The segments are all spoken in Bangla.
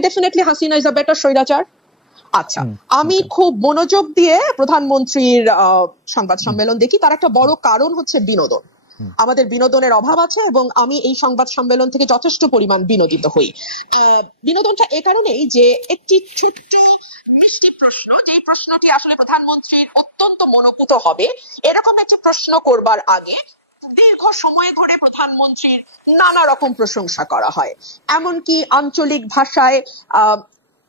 Definitely Hasina is a better স্বৈরাচার আচ্ছা আমি খুব মনোযোগ দিয়ে প্রধানমন্ত্রীর সংবাদ সম্মেলন দেখি। তার একটা বড় কারণ হচ্ছে বিনোদন। আমাদের বিনোদনের অভাব আছে এবং আমি এই সংবাদ সম্মেলন থেকে যথেষ্ট পরিমাণ বিনোদিত হই। বিনোদনটা এ কারণেই যে একটি ছোট্ট মিষ্টি প্রশ্ন যে প্রশ্নটি আসলে প্রধানমন্ত্রীর অত্যন্ত মনোপুত হবে এরকম একটি প্রশ্ন করবার আগে দীর্ঘ সময় ধরে প্রধানমন্ত্রীর নানা রকম প্রশংসা করা হয়। এমনকি আঞ্চলিক ভাষায়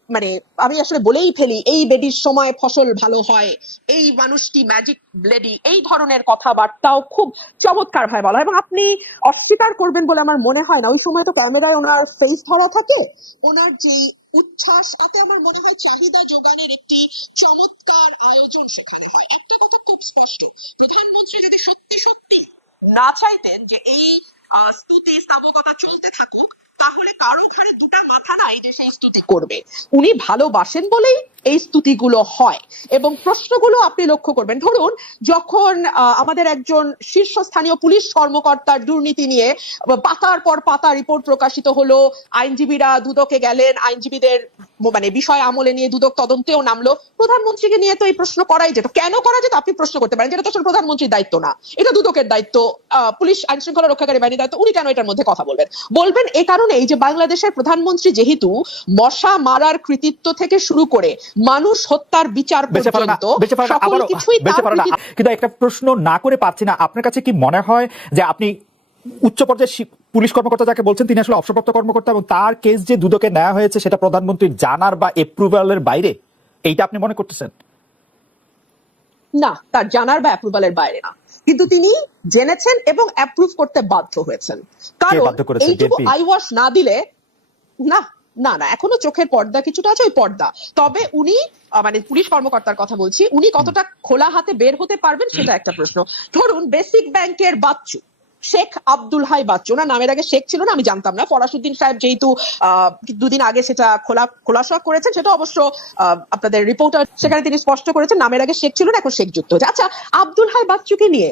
মানে আমি আসলে বলেই ফেলি, এই বেডির সময় ফসল ভালো হয়, এই মানুষটি ম্যাজিক লেডি এই ধরনের কথাবার্তাও খুব চমৎকার ভাবে বলা। এবং আপনি অস্বীকার করবেন বলে আমার মনে হয় না। ওই সময় তো ক্যামেরায় ওনার ফেস ধরা থাকে, ওনার যে উচ্ছ্বাস, তাতে আমার মনে হয় চাহিদা যোগানের একটি চমৎকার আয়োজন সেখানে হয়। একটা কথা খুব স্পষ্ট, প্রধানমন্ত্রী যদি সত্যি সত্যি না চাইতেন যে এই স্তুতি স্থাবকতা চলতে থাকুক, তাহলে কারও ঘরে দুটা মাথা নাই যে সেই স্তুতি করবে। উনি ভালোবাসেন বলেই এই স্তুতিগুলো হয়। এবং প্রশ্নগুলো আপনি লক্ষ্য করবেন। ধরুন, যখন আমাদের একজন শীর্ষস্থানীয় পুলিশ কর্মকর্তার দুর্নীতি নিয়ে পাতার পর পাতা রিপোর্ট প্রকাশিত হলো, আইনজীবীরা দুদকে গেলেন, আইনজীবীদের মানে বিষয় আমলে নিয়ে দুদক তদন্তেও নামলো। প্রধানমন্ত্রীকে নিয়ে তো এই প্রশ্ন করাই যেত। কেন করা যেত? আপনি প্রশ্ন করতে পারেন যেটা তো আসলে প্রধানমন্ত্রীর দায়িত্ব না। এটা দুদকের দায়িত্ব। পুলিশ আইন শৃঙ্খলা রক্ষাকারী বাহিনীর দায়িত্ব। উনি কেন এটার মধ্যে কথা বলবেন? বলবেন এ কারণে এই যে, বাংলাদেশের প্রধানমন্ত্রী যেহেতু মশা মারার কৃতিত্ব থেকে শুরু করে মানুষ হত্যার বিচার পর্যন্ত সকল কিছুই কিন্তু একটা প্রশ্ন না করে পারছি না। আপনার কাছে কি মনে হয় যে আপনি উচ্চ পর্যায়ের পুলিশ কর্মকর্তা যাকে বলছেন তিনি আসলে অবসরপ্রাপ্ত কর্মকর্তা এবং তার কেস যে দুদকে নেওয়া হয়েছে সেটা প্রধানমন্ত্রীর জানার বা এপ্রুভালের বাইরে এইটা আপনি মনে করতেছেন? না তার জানার বা অ্যাপ্রুভালের বাইরে না। কিন্তু তিনি জেনেছেন এবং অ্যাপ্রুভ করতে বাধ্য হয়েছেন। কারণ? এইটুকু BNP? আই ওয়াশ না দিলে না না না, এখনও চোখের পর্দা কিছুটা আছে, ওই পর্দা। তবে উনি মানে পুলিশ কর্মকর্তার কথা বলছি, উনি কতটা খোলা হাতে বের হতে পারবেন সেটা একটা প্রশ্ন। ধরুন, বেসিক ব্যাংকের বাচ্চু, শেখ আব্দুল হাই বাচ্চু, ওনার নামের আগে শেখ ছিল না, আমি জানতাম না। ফরাসুদ্দিন সাহেব যেহেতু দুদিন আগে সেটা খোলা, খোলাসা করেছেন, সেটা অবশ্য আপনাদের রিপোর্টার সেখানে তিনি স্পষ্ট করেছেন, নামের আগে শেখ ছিল না, এখন শেখ যুক্ত হয়েছে। আচ্ছা আব্দুল হাই বাচ্চুকে নিয়ে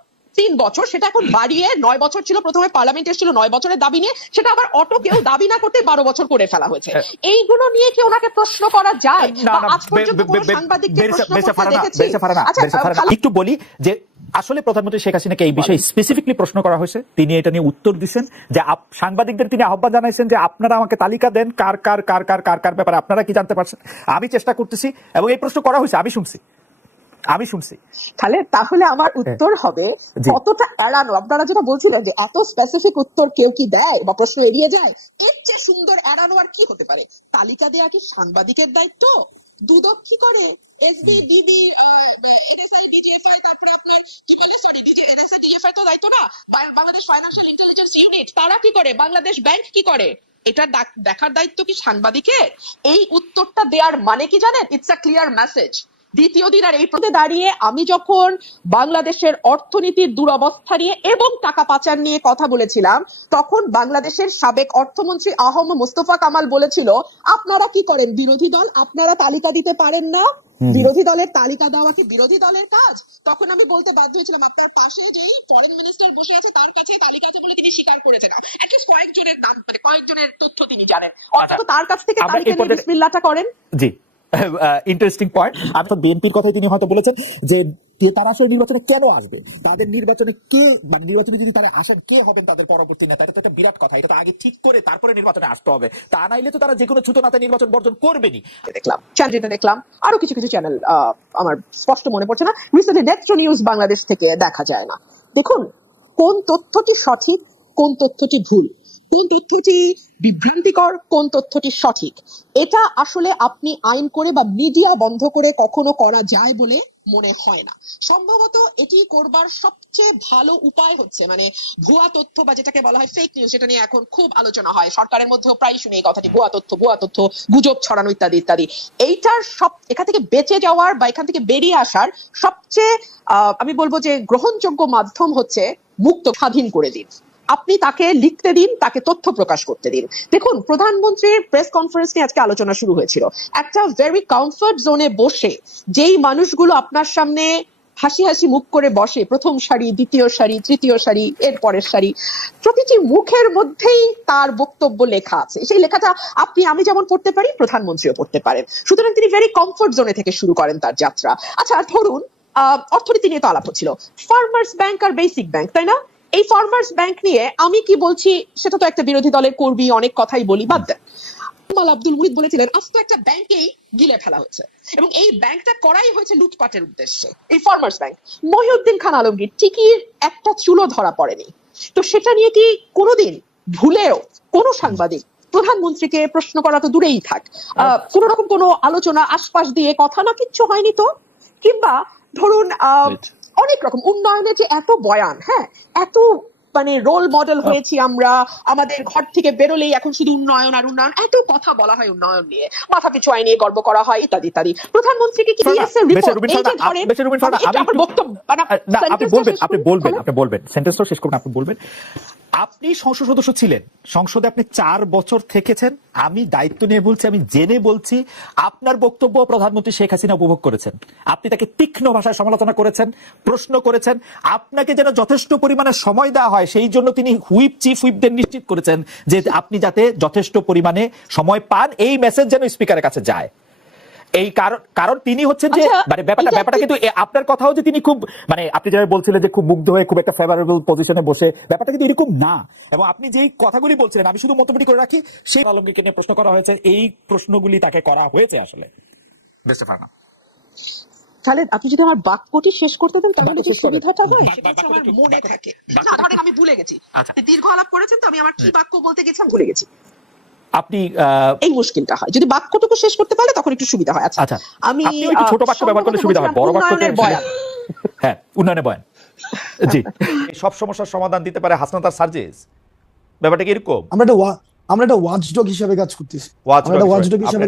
তিন বছর। সেটা এখন বাড়িয়ে নয় বছর ছিল প্রথমে পার্লামেন্ট এসেছিল নয় বছরের দাবি নিয়ে। সেটা আবার অটো কেউ দাবি না করতে বারো বছর করে ফেলা হয়েছে। এইগুলো নিয়ে কি ওনাকে প্রশ্ন করা যায়? আজ পর্যন্ত কোনো সাংবাদিককে প্রশ্ন করতে দেখেছি? একটু বলি যে আসলে প্রধানমন্ত্রী শেখ হাসিনাকে এই বিষয়ে স্পেসিফিকলি প্রশ্ন করা হয়েছে। তিনি এটা নিয়ে উত্তর দিচ্ছেন যে সাংবাদিকদের তিনি আহ্বান জানাইছেন যে আপনারা আমাকে তালিকা দেন কার কার কার কার কার কার ব্যাপারে। আপনারা কি জানতে পারছেন? আমি চেষ্টা করতেছি এবং এই প্রশ্ন করা হয়েছে আমি শুনছি। আমি শুনছি। তাহলে তাহলে আমার উত্তর হবে। কতটা এড়ানো। আপনারা যেটা বলছিলেন যে এত স্পেসিফিক উত্তর কেউ কি দেয় বা প্রশ্ন এড়িয়ে যায় এর চেয়ে সুন্দর এড়ানো আর কি হতে পারে? তালিকা দেয়া কি সাংবাদিকের দায়িত্ব? দুদক কি করে? এসবি ডিবি এনএসআই ডিজিএফআই তারপরে আপনার কি বলে সরি ডিজি এনএসআই ডিজিএফআই তো দায়িত্ব না? বাংলাদেশ ফাইন্যান্সিয়াল ইন্টেলিজেন্স ইউনিট তারা কি করে? বাংলাদেশ ব্যাংক কি করে? এটা দেখার দায়িত্ব কি সাংবাদিকের? এই উত্তরটা দেওয়ার মানে কি জানেন? ইটস আ ক্লিয়ার মেসেজ দ্বিতীয় দিন আর এই পথে দাঁড়িয়ে আমি যখন বাংলাদেশের অর্থনীতির দুরবস্থা নিয়ে এবং টাকা পাচার নিয়ে কথা বলেছিলাম তখন বাংলাদেশের সাবেক অর্থমন্ত্রী আহম মোস্তফা কামাল বলেছিল আপনারা কি করেন বিরোধী দল? আপনারা তালিকা দিতে পারেন না? বিরোধী দলের তালিকা দেওয়া কি বিরোধী দলের কাজ? তখন আমি বলতে বাধ্য হয়েছিলাম আপনার পাশে যেই ফরেন মিনিস্টার বসে আছে তার কাছে তালিকা আছে বলে তিনি স্বীকার করেছেন। অ্যাটলিস্ট কয়েকজনের নাম মানে কয়েকজনের তথ্য তিনি জানেন। অন্তত তার কাছ থেকে তালিকা নিয়ে বিসমিল্লাহটা করেন? জি। ইন্টারেস্টিং পয়েন্ট আর তো বিএনপির কথাই তিনি হয়তো বলেছেন যে তারা আসলে নির্বাচনে কেন আসবে? তাদের নির্বাচনে কে মানে নির্বাচনে যদি তারা আসেন কে হবেন তাদের পরবর্তী নেতা? এটা তো একটা বিরাট কথা। এটা তো আগে ঠিক করে তারপরে নির্বাচনে আসতে হবে। তা নাইলে তো তারা যে কোনো ছুতো নির্বাচন বর্জন করবেনই। দেখলাম। চ্যানেলটা দেখলাম। আরও কিছু কিছু চ্যানেল আমার স্পষ্ট মনে পড়ছে না। রিসেন্টলি নেত্র নিউজ বাংলাদেশ থেকে দেখা যায় না। দেখুন কোন তথ্যটি সঠিক কোন তথ্যটি ভুল? কোন তথ্যটি বিভ্রান্তিকর, কোন তথ্যটি সঠিক? এটা আসলে আপনি আইন করে বা মিডিয়া বন্ধ করে কখনো করা যায় বলে মনে হয় না। সম্ভবত এটি করবার সবচেয়ে ভালো উপায় হচ্ছে মানে ভুয়া তথ্য বা যেটাকে বলা হয় ফেক নিউজ সেটা নিয়ে এখন খুব আলোচনা হয়। সরকারের মধ্যেও প্রায় শুনি এই কথাটি, ভুয়া তথ্য ভুয়া তথ্য, গুজব ছড়ানো ইত্যাদি ইত্যাদি। এইটার সব, এখান থেকে বেঁচে যাওয়ার বা এখান থেকে বেরিয়ে আসার সবচেয়ে আমি বলব যে গ্রহণযোগ্য মাধ্যম হচ্ছে মুক্ত, স্বাধীন করে দিন। আপনি তাকে লিখতে দিন, তাকে তথ্য প্রকাশ করতে দিন। দেখুন প্রধানমন্ত্রীর প্রেস কনফারেন্স নিয়ে আজকে আলোচনা শুরু হয়েছিল। একটা ভেরি কমফর্ট জোনে বসে, যেই মানুষগুলো আপনার সামনে হাসি হাসি মুখ করে বসে, প্রথম সারি, দ্বিতীয় সারি, তৃতীয় সারি এর পরের সারি, প্রতিটি মুখের মধ্যেই তার বক্তব্য লেখা আছে। সেই লেখাটা আপনি, আমি যেমন পড়তে পারি, প্রধানমন্ত্রীও পড়তে পারেন। সুতরাং তিনি ভেরি কমফর্ট জোনে থেকে শুরু করেন তার যাত্রা। আচ্ছা ধরুন অর্থনীতি নিয়ে তো আলাপ হচ্ছিল। ফার্মার্স ব্যাংক আর বেসিক ব্যাংক তাই না? এই ফার্মার্স ব্যাংক নিয়ে আমি কি বলছি সেটা তো একটা বিরোধী দলের কর্মী অনেক কথাই বলি বাদ কামাল আব্দুল মুহিত বলেছিলেন একটা ব্যাংকেই গিলে ফেলা হচ্ছে। এবং এই ব্যাংকটা করাই হয়েছে লুটপাটের উদ্দেশ্যে এই ফার্মার্স ব্যাংক মহিউদ্দিন খান আলমগীর একটা চুলো ধরা পড়েনি। তো সেটা নিয়ে কি কোনোদিন ভুলেও কোনো সাংবাদিক প্রধানমন্ত্রীকে প্রশ্ন করা তো দূরেই থাক কোনো রকম কোনো আলোচনা আশপাশ দিয়ে কথা না কিচ্ছু হয়নি তো? কিংবা ধরুন আহ, অনেক রকম। উন্নয়নের যে এত বয়ান হ্যাঁ? এত মানে রোল মডেল হয়েছি আমরা। আমাদের ঘর থেকে বেরোলেই এখন শুধু উন্নয়ন আর উন্নয়ন। এত কথা বলা হয় উন্নয়ন নিয়ে। মাথা পিছু আয় নিয়ে গর্ব করা হয় ইত্যাদি ইত্যাদি। প্রধানমন্ত্রীকে কি দিয়েছে বক্তব্য মানে আপনি বলবেন আপনি বলবেন? আপনি সেন্টেন্সটা শেষ করুন আপনি বলবেন। আপনি সংসদ সদস্য ছিলেন। সংসদে আপনি চার বছর থেকেছেন। আমি দায়িত্ব নিয়ে বলছি আমি জেনে বলছি আপনার বক্তব্য প্রধানমন্ত্রী শেখ হাসিনা উপভোগ করেছেন। আপনি তাকে তীক্ষ্ণ ভাষায় সমালোচনা করেছেন প্রশ্ন করেছেন। আপনাকে যেন যথেষ্ট পরিমাণে সময় দেওয়া হয় সেই জন্য তিনি হুইপ চিফ হুইপদের নিশ্চিত করেছেন যে আপনি যাতে যথেষ্ট পরিমাণে সময় পান এই মেসেজ যেন স্পিকারের কাছে যায়। এই কারণ কারণ তিনি হচ্ছেন যে আচ্ছা, মানে ব্যাপারটা ব্যাপারটা কিন্তু আপনার কথাও যে তিনি খুব মানে আপনি যেভাবে বলছিলেন যে খুব মুগ্ধ হয়ে খুব একটা ফেভারেবল পজিশনে বসে ব্যাপারটা কিন্তু এরকম না। এবং আপনি যেই কথাগুলি বলছিলেন আমি শুধু মন্তব্যটি করে রাখি সেই আলমগীরকে নিয়ে প্রশ্ন করা হয়েছে এই প্রশ্নগুলি তাকে করা হয়েছে আসলে। বেস্ট তাহলে আপনি যদি আমার বাক্যটি শেষ করতে দেন তাহলে যে সুবিধাটা হয়? সেটা হচ্ছে আমার মনে থাকে। না ধরেন আমি ভুলে গেছি। আচ্ছা। আপনি দীর্ঘ আলাপ করেছেন তো আমি আমার কি বাক্য বলতে গেছি ভুলে গেছি। আপনি আহ, এই মুশকিলটা হয়। যদি বাক্যটুকু শেষ করতে পারলে তখন একটু সুবিধা হয়। আচ্ছা আচ্ছা। আমি একটু ছোট বাক্য ব্যবহার করলে সুবিধা হয়। বড় বাক্যতে উন্নয়নের হ্যাঁ উন্নয়নে বয়ান। জি। সব সমস্যার সমাধান দিতে পারে হাসনাত আর সার্জিস। ব্যাপারটা কি এরকম? আমরা একটা আমরা একটা ওয়াচডগ হিসেবে কাজ করতেছি আমরা একটা ওয়াচডগ হিসেবে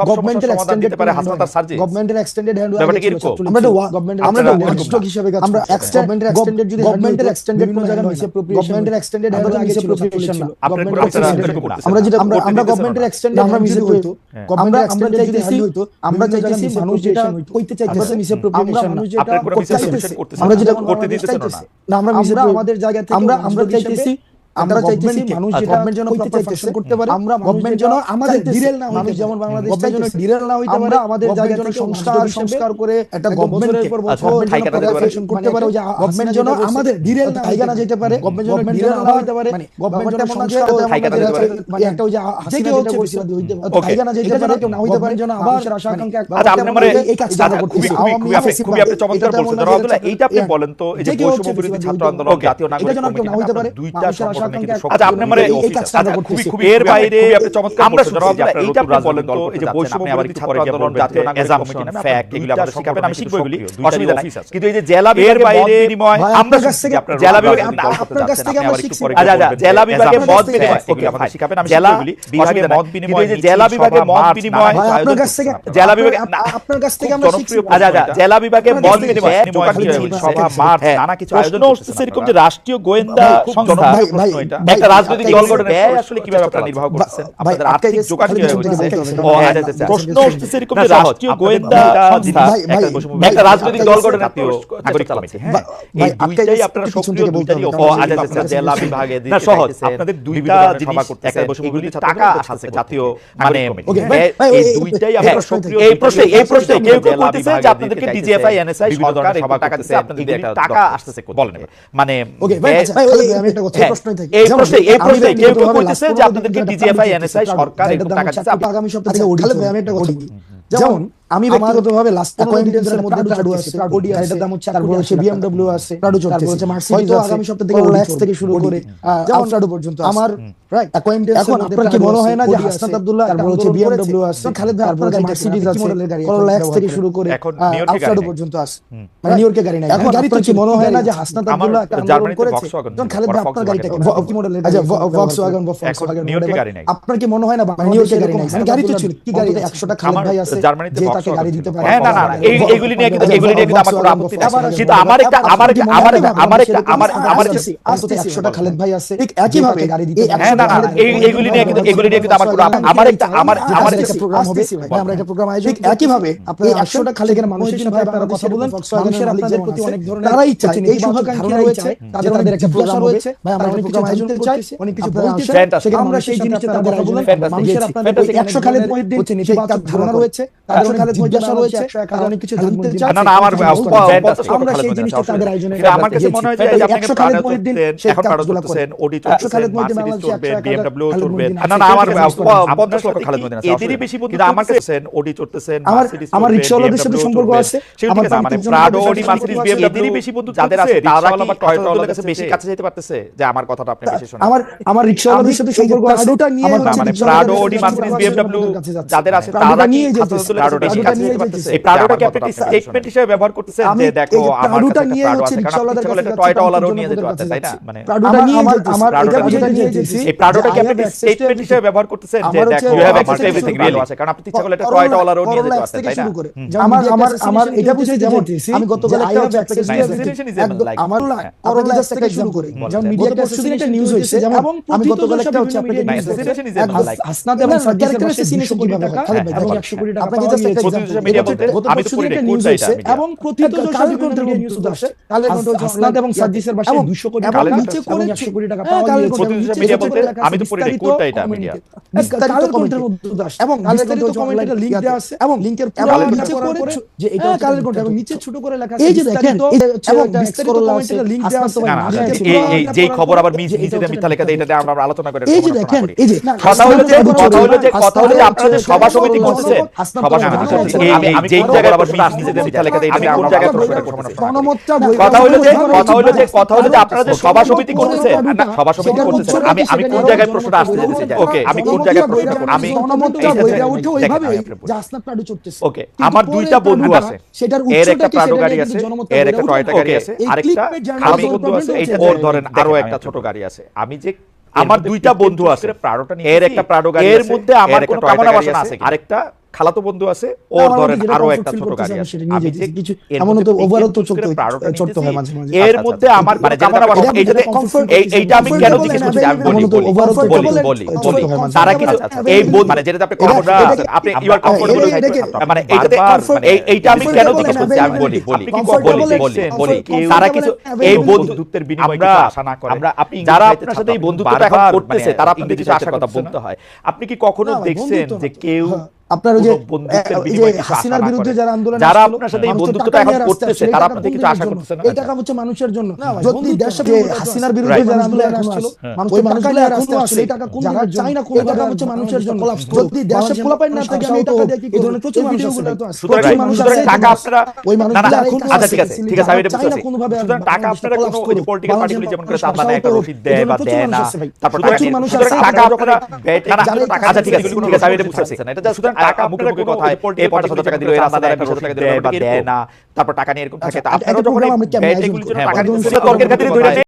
গভর্নমেন্টের এক্সটেন্ডেড পারে হাসনাত সার্জিস গভর্নমেন্টের এক্সটেন্ডেড হ্যান্ড? আমরা একটা আমরা একটা ওয়াচডগ হিসেবে কাজ আমরা গভর্নমেন্টের এক্সটেন্ডেড যদি গভর্নমেন্টের হ্যান্ড কোনো হ্যান্ড হয় গভর্নমেন্টের আমাদের হ্যান্ড হয়, না। গভর্নমেন্টের হ্যান্ড। করতেছেন। আমরা যেটা আমরা আমরা গভর্নমেন্টের এক্সটেন্ডেড আমরা হ্যান্ড হইতো আমরা extended যদি hand হইতো, আমরা চাইতেছি মানুষ যেটা। কইতে চাইতেছে আমরা না। যেটা করতে আমরা না। যেটা করতে দিতেছেন না। আমরা আমরা আমাদের জায়গা থেকে আমরা আমরা চাইতেছি আমরা চাইতেছি মানুষ যেটা যেন কইতে proper করতে পারে। আমরা গভর্নমেন্ট যেন আমাদের ডিরেল না মানুষ যেমন বাংলাদেশ যেন ডিরেল না হইতে পারে আমাদের জায়গা যেন সংস্কার সংস্কার করে একটা গভর্নমেন্টের পর। প্রপারেশন করতে পারে। যে গভর্নমেন্ট যেন আমাদের ডিরেল না ঠাইকা না যেতে পারে। গভর্নমেন্ট যেন ডিরেল না হইতে হইতে পারে। পারে গভর্নমেন্ট গভর্নমেন্ট যেন সংস্কার। মানে একটা ওই যে হাসিনা যেটা বলছিল হইতে পারে। ঠাইকা না যেতে পারে কেউ না হইতে পারে, যেন আবার আশা আকাঙ্ক্ষা আচ্ছা আপনি মানে এই কাজটা আচ্ছা, খুবই আপনি খুবই আপনি চমৎকার বলছেন না, এইটা আপনি বলেন তো এই যে বৈষম্য বিরোধী ছাত্র আন্দোলন জাতীয় নাগরিক কমিটি হইতে দুইটা মানুষের কিন্তু আচ্ছা আপনি মানে এই কাজটা আমরা আচ্ছা, করতেছি। খুবই খুবই এর এর বাইরে বাইরে আপনি চমৎকার আমরা শুনছি যে আব্দুল্লাহ এইটা আপনি বলেন এই যে বৈষম্য আবার বিরোধী ছাত্র আন্দোলন জাতীয় নাগরিক assumption, কমিটি নামে fact, fact এগুলো আমরা শিখাবেন আমি শিখব এগুলি অসুবিধা নাই কিন্তু এই যে জেলা এর বিভাগে বাইরে মত বিনিময় আমরা কাছ থেকে- আপনারা জেলা বিভাগে আপনার- কাছ থেকে আমরা শিখছি। আচ্ছা, আচ্ছা, জেলা বিভাগে মত বিনিময়, এগুলো আমরা শিখাবেন আমি জেলা বিভাগে মত বিনিময়, কিন্তু এই যে জেলা বিভাগে মত বিনিময় আপনার কাছ থেকে জেলা বিভাগে আপনার কাছ থেকে আমরা শিখছি। প্রশ্ন এটা। জেলা বিভাগে মত বিনিময় শিখছি। জোগাড় ভাই, হয়েছে, ভাই, সভা ভাই। নানা কিছু আয়োজন এরকম যে রাষ্ট্রীয় গোয়েন্দা সংস্থা ভাই, প্রশ্ন এটা। একটা রাজনৈতিক দল গঠনের আসলে কীভাবে আপনারা নির্বাহ করতেছেন আপনাদের আর্থিক গেছে। কীভাবে হ্যাঁ, আচ্ছা আচ্ছা প্রশ্ন উঠতেছে এরকম যে রাষ্ট্রীয় গোয়েন্দা একটা রাজনৈতিক দল গেছে। গঠন নাগরিক কমিটি হ্যাঁ এই দুইটাই আপনারা সক্রিয় হবে, ও আপনারা জেলা বিভাগে না, সহজ। আপনাদের দুইটা জিনিস একটা বৈষম্য টাকা আন্দোলন জাতীয় মানে হ্যাঁ, এই দুইটাই আপনারা সক্রিয় এই প্রশ্নে এই প্রশ্নে কেউ কেউ জেলা যে আপনাদেরকে ডিজিএফআই এনএসআই সরকার টাকা দিচ্ছে আপনাদের টাকা আসতেছে বলেন মানে Okay, ভাই, আমি একটা কথা, হ্যাঁ, থেকে। এই যেমন প্রশ্নে এই প্রশ্নে কেউ কেউ বলতেছে যে আপনাদেরকে ডিজিএফআই এনএসআই সরকার টাকা দিচ্ছে আমি একটা কথা বলি। যেমন আমি ব্যক্তিগতভাবে লাস্ট অ্যাকোয়েন্টেন্সের মধ্যে প্রাডো আছে প্রাডো আছে দাম হচ্ছে তারপর হচ্ছে বিএমডব্লিউ আছে প্রাডো চলছে হচ্ছে মার্সিডিজ আছে আগামী সপ্তাহ থেকে ল্যাক্স থেকে শুরু করে। যেমন প্রাডো পর্যন্ত আমার রাইট অ্যাকোয়েন্টেন্স এখন আপনার কি মনে হয় না যে হাসনাত আব্দুল্লাহ তারপর হচ্ছে বিএমডব্লিউ আছে খালেদ ভাই আপনার গাড়ি মার্সিডিজ আছে ল্যাক্স থেকে শুরু করে গাড়ি পর্যন্ত আছে। মানে নিউইয়র্কে গাড়ি নাই। এখন গাড়ি তো কি মনে হয় না যে হাসনাত আব্দুল্লাহ একটা আন্দোলন করেছে যখন খালেদ ভাই আপনার গাড়িটা কি মডেলের আচ্ছা ভক্সওয়াগন বা নাই। আপনার কি মনে হয় না নিউইয়র্কে গাড়ি নাই মানে গাড়ি তো ছিল কি গাড়ি 100টা খালেদ ভাই আছে জার্মানিতে গাড়ি ছিল। দিতে পারে। হ্যাঁ না না না, নিয়ে কিন্তু এগুলি নিয়ে কিন্তু আমার কোনো আপত্তি নেই। কিন্তু আমার একটা আমার একটা আমার আমার একটা আমার আমার একটা 100টা খালেদ ভাই আছে ঠিক একই ভাবে গাড়ি দিতে হ্যাঁ না না না, নিয়ে কিন্তু এগুলি নিয়ে কিন্তু আমার কোনো আমার একটা আমার আমার একটা প্রোগ্রাম হবে। ভাই আমরা একটা প্রোগ্রাম আয়োজন একই ভাবে আপনারা 100টা খালেদের মানুষের সাথে আপনারা কথা বলেন। মানুষের আপনাদের প্রতি অনেক ধরনের তারাই চায় এই শুভাকাঙ্ক্ষী রয়েছে তাদের তাদের একটা প্রোগ্রাম রয়েছে ভাই আমরা অনেক প্রোগ্রাম আয়োজন করতে চাই অনেক কিছু বলতে চাই আমরা সেই জিনিসটা তাদের আয়োজনে মানুষের আপনাদের 100 খালেদ মহিউদ্দিন হচ্ছে ধারণা রয়েছে তাদের খালেদ জিজ্ঞাসা রয়েছে অনেক কিছু জানতে চায় না, না, আমার আমরা সেই জিনিসটা তাদের আয়োজনে আমার কাছে মনে হয় যে এই আপনি 100 প্রাণে খালেদ মহিউদ্দিন এখন প্রাণে কাজগুলো চলতেছেন, করেন। ওডি 100 চলতেছেন, খালেদ মহিউদ্দিন বাংলাদেশে চলবে, 100 চলবে। না, না, আমার আছে। পঞ্চাশ লক্ষ খালেদ মহিউদ্দিন আছে, এদেরই বেশি কিন্তু আমার কাছে ওডি চলতেছেন মার্সিডিজ আমার চলবে, সাথে সম্পর্ক আছে আমার মানে প্রাডো একজন মার্সিডিজ বিএমডব্লিউ বেশি বন্ধু যাদের আছে তারা কি টয়টাওয়ালাদের কাছে কাছে বেশি বেশি কাছে যেতে পারতেছে যে আমার কথাটা আপনি বেশি শোনেন আমার আমার রিক্সাওয়ালাদের সাথে সম্পর্ক আছে প্রাডোটা নিয়ে আমার মানে প্রাডো সাথে মার্সিডিজ বিএমডব্লিউ যাদের আছে তারা কি এই প্রাডোটাকে আপনি স্টেটমেন্ট হিসেবে ব্যবহার করতেছেন যে দেখো আমার কাছে নিয়ে হচ্ছে করলে কাছে একটা টয়টাওয়ালারও যাচ্ছি, নিয়ে যেতে জনগণের তাই না মানে প্রাডোটা নিয়ে আমার- এটা বুঝাতে নিয়ে যেতেছি, এই প্রাডোটাকে আপনি স্টেটমেন্ট হিসেবে ব্যবহার করতেছেন যে দেখো you have আমার এভরিথিং রিয়েলি আছে কারণ আপনি ইচ্ছা করলে একটা করোনা- টয়টাওয়ালারও নিয়ে যেতে করোনা তাই না আমার আমার আমার এটা বুঝাইতে যেমন আমি গতকাল একটা is একদম- আমার। করোনা Apple's থেকে শুরু করে যেমন গত মিডিয়া পরশুদিন পরশুদিন একটা নিউজ হয়েছে এবং আমি গতকাল একটা হচ্ছে আপনাকে like- হাসনাত এবং সাজ্জাদের 200 কোটি কীভাবে হয়? খালেদ ভাই, এবং বলেন। 100 কোটি টাকা আপনাকে পাওয়া একটা আমি তো পরশুদিন পড়ি একটা নাই, নিউজ কোনটা হয়েছে এটা media? এবং প্রথিতযশা কালের বিভিন্ন কণ্ঠের media মধ্যে news তো আসে। আসে। কালের কণ্ঠ হচ্ছে হাসনাত online এবং ইয়াতে। সাজ্জিসের 200 কোটি টাকা নিচে করে 100 কোটি টাকা পাওয়া কালের গিয়েছে। কণ্ঠ, নিচে media ছোট বলতে আমি তো পড়ি নাই, এটা comment বিস্তারিত কালের comment কণ্ঠের এর মধ্যে মধ্যে আসে। এবং বিস্তারিত কণ্ঠ হচ্ছে comment এর online link ইয়াতে। দেওয়া আছে এবং লিংকের পুরো নিচে করে যে এটা কালের কণ্ঠ এবং এবং নিচে ছোট করে লেখা আছে এই যে দেখেন, এবং বিস্তারিত আছে, দেওয়া। এই- খবর আবার মিথ্যা লেখা দেয়, এটা আমরা আলোচনা করে এই যে দেখেন, এই যে কথা হলো যে কথা হলো যে হাসনাত কথা হলো যে আপনারা যে সভা সমিতি হাসনাত সভা সমিতি আমরা কোন জায়গায় প্রশ্ন করে সমালোচনা করি। গণমতটা বই- কথা হলো যে কথা হলো যে কথা হলো যে আপনারা যে সভা সমিতি করতেছেন সভা সমিতি করতেছেন আমি আমি কোন জায়গায় প্রশ্নটা আসতে যেতে চাই ওকে আমি কোন জায়গায় প্রশ্ন আমি জনমতটা এই যে- বইটা উঠে দেখেন, ওইভাবেই আমি আপনাকে যে হাসনাত প্রাডু চড়তেছে। ওকে আমার দুইটা বন্ধু আছে। এর একটা প্রাডো গাড়ি আছে এর একটা টয়টা গাড়ি আছে আরেকটা বন্ধু আছে এইটা ওর ধরেন আরও একটা ছোট গাড়ি আছে। আমি যে আমার দুইটা বন্ধু আছে প্রাডোটা নিয়ে এর একটা প্রাডো গাড়ি এর মধ্যে আমার একটা কোনো টয়োটা কামনা বাসনা আছে। আছে কি? আরেকটা খালাতো বন্ধু আছে ওর ধরেন আরও একটা ছোট গাড়ি আছে। আমি যে কিছু মধ্যে তো এই overall তো করে চলতে- হয় মাঝে মাঝে। এর আচ্ছা, মধ্যে আচ্ছা, আমার মানে কামনা যেটা এইটাতে এই এইটা আমি কেন জিজ্ঞেস করছি আমি বলি বলি বলি বলি তারা আচ্ছা, এই বল- মানে যেটাতে আপনি কমফোর্টেবল আপনি ইউ আর কমফোর্টেবল মানে এইটাতে এই এইটা আমি কেন জিজ্ঞেস করছি আমি বলি বলি। বলি বলি বলি তারা কিছু এই বন্ধুত্বের বিনিময়ে কিছু আশা না করে আমরা- আপনি যারা আপনার সাথে এই বন্ধুত্বটা এখন করতেছে মানে তারা আপনাদের কিছু আশা কথা বলতে হয় আপনি কি কখনো দেখছেন যে কেউ আপনার ওই যে হাসিনার বিরুদ্ধে যারা আন্দোলন যারা আপনার সাথে এই বন্ধুত্বটা এখন করতেছে, তারা আপনাদের কিছু আশা করতেছে না? এই টাকা হচ্ছে মানুষের জন্য। যদি দেশে হাসিনার বিরুদ্ধে যারা আন্দোলন আসছিল মানুষ ওই মানুষগুলো এখনও আসছে। এই টাকা কোন যারা চাই না কোন টাকা হচ্ছে মানুষের জন্য। যদি দেশে পোলাপাই না থাকে আমি টাকা দিয়ে কি এই ধরনের প্রচুর মানুষ আছে সুতরাং প্রচুর মানুষ আছে টাকা আপনারা ওই মানুষগুলো এখনও আচ্ছা ঠিক আছে ঠিক আছে আমি এটা বুঝতে। সুতরাং টাকা আপনারা কোনো ওই পলিটিক্যাল পার্টিগুলি যেমন করে চাঁদা নেয় একটা রসিদ দেয় বা দেয় না তারপর টাকা আছে টাকা আপনারা আচ্ছা ঠিক আছে ঠিক আছে আমি এটা বুঝতে পারছি না এটা সুতরাং টাকা মুখে মুখে কথায় এই পঞ্চাশ হাজার টাকা দিল এই রাস্তা দেয় বিশ হাজার টাকা দিল বা দেয় না তারপর টাকা নিয়ে এরকম থাকে আচ্ছা, আপনারা যখন আমি? টাকা হ্যাঁ, তর্কের খাতিরে